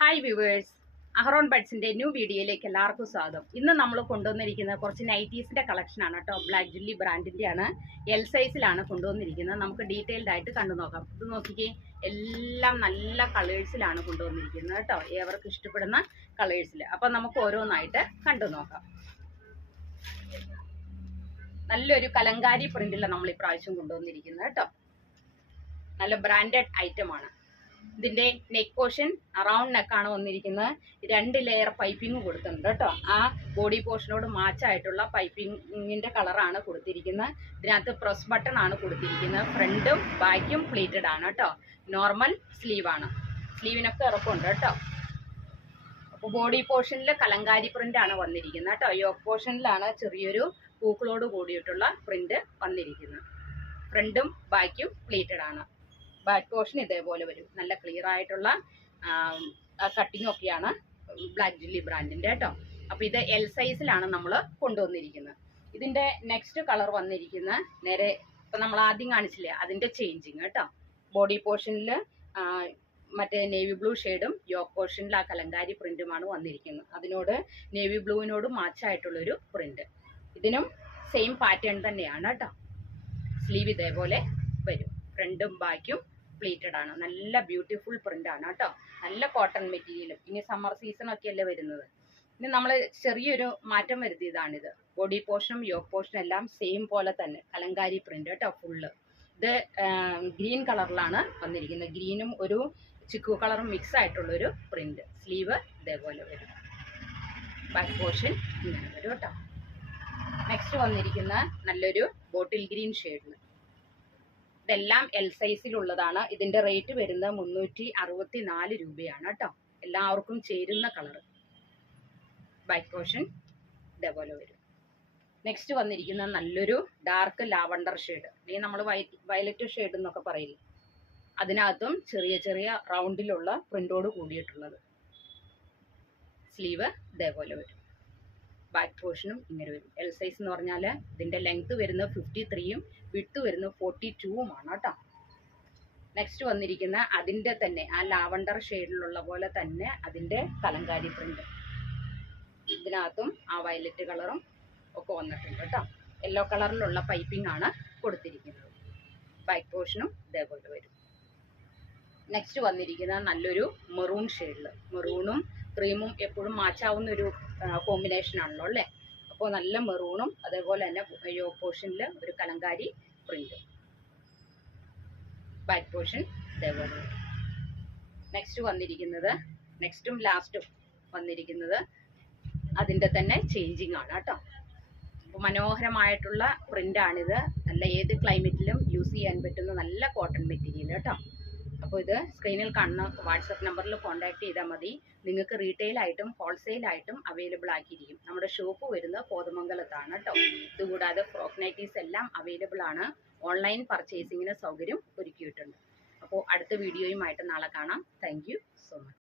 Hi viewers, Aaron ബഡ്സിന്റെ new വീഡിയോയിലേക്ക് എല്ലാവർക്കും സ്വാഗതം. ഇന്ന് നമ്മൾ കൊണ്ടുവന്നിരിക്കുന്ന കുറച്ച് നൈറ്റീസിന്റെ കളക്ഷൻ ആണ് കേട്ടോ. ബ്ലാക്ക് ജുല്ലി ബ്രാൻഡിന്റെ ആണ്. എൽ സൈസിലാണ് കൊണ്ടുവന്നിരിക്കുന്നത്. നമുക്ക് ഡീറ്റെയിൽഡ് ആയിട്ട് കണ്ടു നോക്കാം. ഇത് നോക്കിക്കേ, എല്ലാം നല്ല കളേഴ്സിലാണ് കൊണ്ടുവന്നിരിക്കുന്നത് കേട്ടോ. ഏവർക്കും ഇഷ്ടപ്പെടുന്ന കളേഴ്സിൽ. അപ്പം നമുക്ക് ഓരോന്നായിട്ട് കണ്ടു നോക്കാം. നല്ലൊരു കലങ്കാരി പ്രിന്റിലാണ് നമ്മൾ ഇപ്രാവശ്യം കൊണ്ടുവന്നിരിക്കുന്നത് കേട്ടോ. നല്ല ബ്രാൻഡഡ് ഐറ്റം ആണ്. ഇതിന്റെ നെക്ക് പോർഷൻ അറൗണ്ട് നെക്കാണ് വന്നിരിക്കുന്നത്. 2 ലെയർ പൈപ്പിംഗ് കൊടുക്കുന്നുണ്ട് കേട്ടോ. ആ ബോഡി പോർഷനോട് മാച്ചായിട്ടുള്ള പൈപ്പിങ്ങിന്റെ കളറാണ് കൊടുത്തിരിക്കുന്നത്. ഇതിനകത്ത് പ്രസ് ബട്ടൺ ആണ് കൊടുത്തിരിക്കുന്നത്. ഫ്രണ്ടും ബാക്കും പ്ലീറ്റഡ് ആണ് കേട്ടോ. നോർമൽ സ്ലീവ് ആണ്. സ്ലീവിനൊക്കെ ഇറക്കമുണ്ട് കേട്ടോ. അപ്പോൾ ബോഡി പോർഷനിൽ കലങ്കാരി പ്രിന്റ് ആണ് വന്നിരിക്കുന്നത് കേട്ടോ. യോക്ക് പോർഷനിലാണ് ചെറിയൊരു പൂക്കളോട് കൂടിയിട്ടുള്ള പ്രിന്റ് വന്നിരിക്കുന്നത്. ഫ്രണ്ടും ബാക്കും പ്ലീറ്റഡ് ആണ്. ബാക്ക് പോർഷൻ ഇതേപോലെ വരും. നല്ല ക്ലിയർ ആയിട്ടുള്ള കട്ടിങ് ഒക്കെയാണ് ബ്ലാക്ക് ജുല്ലി ബ്രാൻഡിന്റെ കേട്ടോ. അപ്പൊ ഇത് എൽ സൈസിലാണ് നമ്മൾ കൊണ്ടുവന്നിരിക്കുന്നത്. ഇതിന്റെ നെക്സ്റ്റ് കളർ വന്നിരിക്കുന്നത് നേരെ ഇപ്പൊ നമ്മൾ ആദ്യം കാണിച്ചില്ലേ അതിന്റെ ചേഞ്ചിങ് കേട്ടോ. ബോഡി പോർഷനിൽ മറ്റേ നേവി ബ്ലൂ ഷെയ്ഡും യോക്ക് പോർഷനിൽ ആ കലങ്കാരി പ്രിന്റുമാണ് വന്നിരിക്കുന്നത്. അതിനോട് നേവി ബ്ലൂവിനോട് മാച്ചായിട്ടുള്ളൊരു പ്രിന്റ്. ഇതിനും സെയിം പാറ്റേൺ തന്നെയാണ് കേട്ടോ. സ്ലീവ് ഇതേപോലെ വരും. ഫ്രണ്ടും ബാക്കും പ്ലീറ്റഡ് ആണ്. നല്ല ബ്യൂട്ടിഫുൾ പ്രിന്റ് ആണ് കേട്ടോ. നല്ല കോട്ടൺ മെറ്റീരിയലും. ഇനി സമ്മർ സീസൺ ഒക്കെ അല്ലേ വരുന്നത്. ഇനി നമ്മൾ ചെറിയൊരു മാറ്റം വരുത്തിയതാണിത്. ബോഡി പോർഷനും യോക്ക് പോർഷനും എല്ലാം സെയിം പോലെ തന്നെ കലങ്കാരി പ്രിന്റ് കേട്ടോ. ഫുള്ള് ഇത് ഗ്രീൻ കളറിലാണ് വന്നിരിക്കുന്നത്. ഗ്രീനും ഒരു ചിക്കു കളറും മിക്സ് ആയിട്ടുള്ളൊരു പ്രിന്റ്. സ്ലീവ് ഇതേപോലെ വരും. ബാക്ക് പോർഷൻ ഇങ്ങനെ വരും കേട്ടോ. നെക്സ്റ്റ് വന്നിരിക്കുന്ന നല്ലൊരു ബോട്ടിൽ ഗ്രീൻ ഷെയ്ഡിൽ. ഇതെല്ലാം എൽ സൈസിലുള്ളതാണ്. ഇതിന്റെ റേറ്റ് വരുന്നത് 364 രൂപയാണ് കേട്ടോ. എല്ലാവർക്കും ചേരുന്ന കളർ. ബാക്ക് പോർഷൻ ഇതേപോലെ വരും. നെക്സ്റ്റ് വന്നിരിക്കുന്ന നല്ലൊരു ഡാർക്ക് ലാവണ്ടർ ഷെയ്ഡ്. ഈ നമ്മൾ വയലറ്റ് ഷെയ്ഡ് എന്നൊക്കെ പറയില്ലേ, അതിനകത്തും ചെറിയ ചെറിയ റൗണ്ടിലുള്ള പ്രിന്റോട് കൂടിയിട്ടുള്ളത്. സ്ലീവ് ഇതേപോലെ വരും. ബാക്ക് പോർഷനും ഇങ്ങനെ വരും. എൽ സൈസ് എന്ന് പറഞ്ഞാൽ ഇതിന്റെ ലെങ്ത് വരുന്നത് 53ഉം വിഡ്ത്ത് വരുന്നത് 42ഉമാണ് കേട്ടോ. നെക്സ്റ്റ് വന്നിരിക്കുന്ന അതിന്റെ തന്നെ ആ ലാവണ്ടർ ഷെയ്ഡിലുള്ള പോലെ തന്നെ അതിന്റെ കലങ്കാരി പ്രിന്റ്. ഇതിനകത്തും ആ വയലറ്റ് കളറും ഒക്കെ വന്നിട്ടുണ്ട് കേട്ടോ. യെല്ലോ കളറിലുള്ള പൈപ്പിംഗ് ആണ് കൊടുത്തിരിക്കുന്നത്. ബാക്ക് പോർഷനും ഇതേപോലെ വരും. നെക്സ്റ്റ് വന്നിരിക്കുന്ന നല്ലൊരു മെറൂൺ ഷെയ്ഡിൽ. മെറൂണും ക്രീമും എപ്പോഴും മാച്ചാവുന്ന ഒരു കോമ്പിനേഷൻ ആണല്ലോ അല്ലേ. അപ്പോൾ നല്ല മെറൂണും അതേപോലെ തന്നെ യോക്ക് പോർഷനിൽ ഒരു കലങ്കാരി പ്രിന്റ്. ബാക്ക് പോർഷൻ ഇതേപോലെ. നെക്സ്റ്റ് വന്നിരിക്കുന്നത് നെക്സ്റ്റും ലാസ്റ്റും വന്നിരിക്കുന്നത് അതിൻ്റെ തന്നെ ചേഞ്ചിങ് ആണ് കേട്ടോ. അപ്പോൾ മനോഹരമായിട്ടുള്ള പ്രിൻ്റാണിത്. നല്ല ഏത് ക്ലൈമറ്റിലും യൂസ് ചെയ്യാൻ പറ്റുന്ന നല്ല കോട്ടൺ മെറ്റീരിയൽ കേട്ടോ. അപ്പോൾ ഇത് സ്ക്രീനിൽ കാണുന്ന വാട്സപ്പ് നമ്പറിൽ കോൺടാക്ട് ചെയ്താൽ മതി. നിങ്ങൾക്ക് റീറ്റെയിൽ ആയിട്ടും ഹോൾസെയിൽ ആയിട്ടും അവൈലബിൾ ആക്കിയിരിക്കും. നമ്മുടെ ഷോപ്പ് വരുന്നത് കോതമംഗലത്താണ് കേട്ടോ. ഇതുകൂടാതെ ഫ്രോക്ക് നൈറ്റീസ് എല്ലാം അവൈലബിൾ ആണ്. ഓൺലൈൻ പർച്ചേസിങ്ങിന് സൗകര്യം ഒരുക്കിയിട്ടുണ്ട്. അപ്പോൾ അടുത്ത വീഡിയോയുമായിട്ട് നാളെ കാണാം. Thank you so much.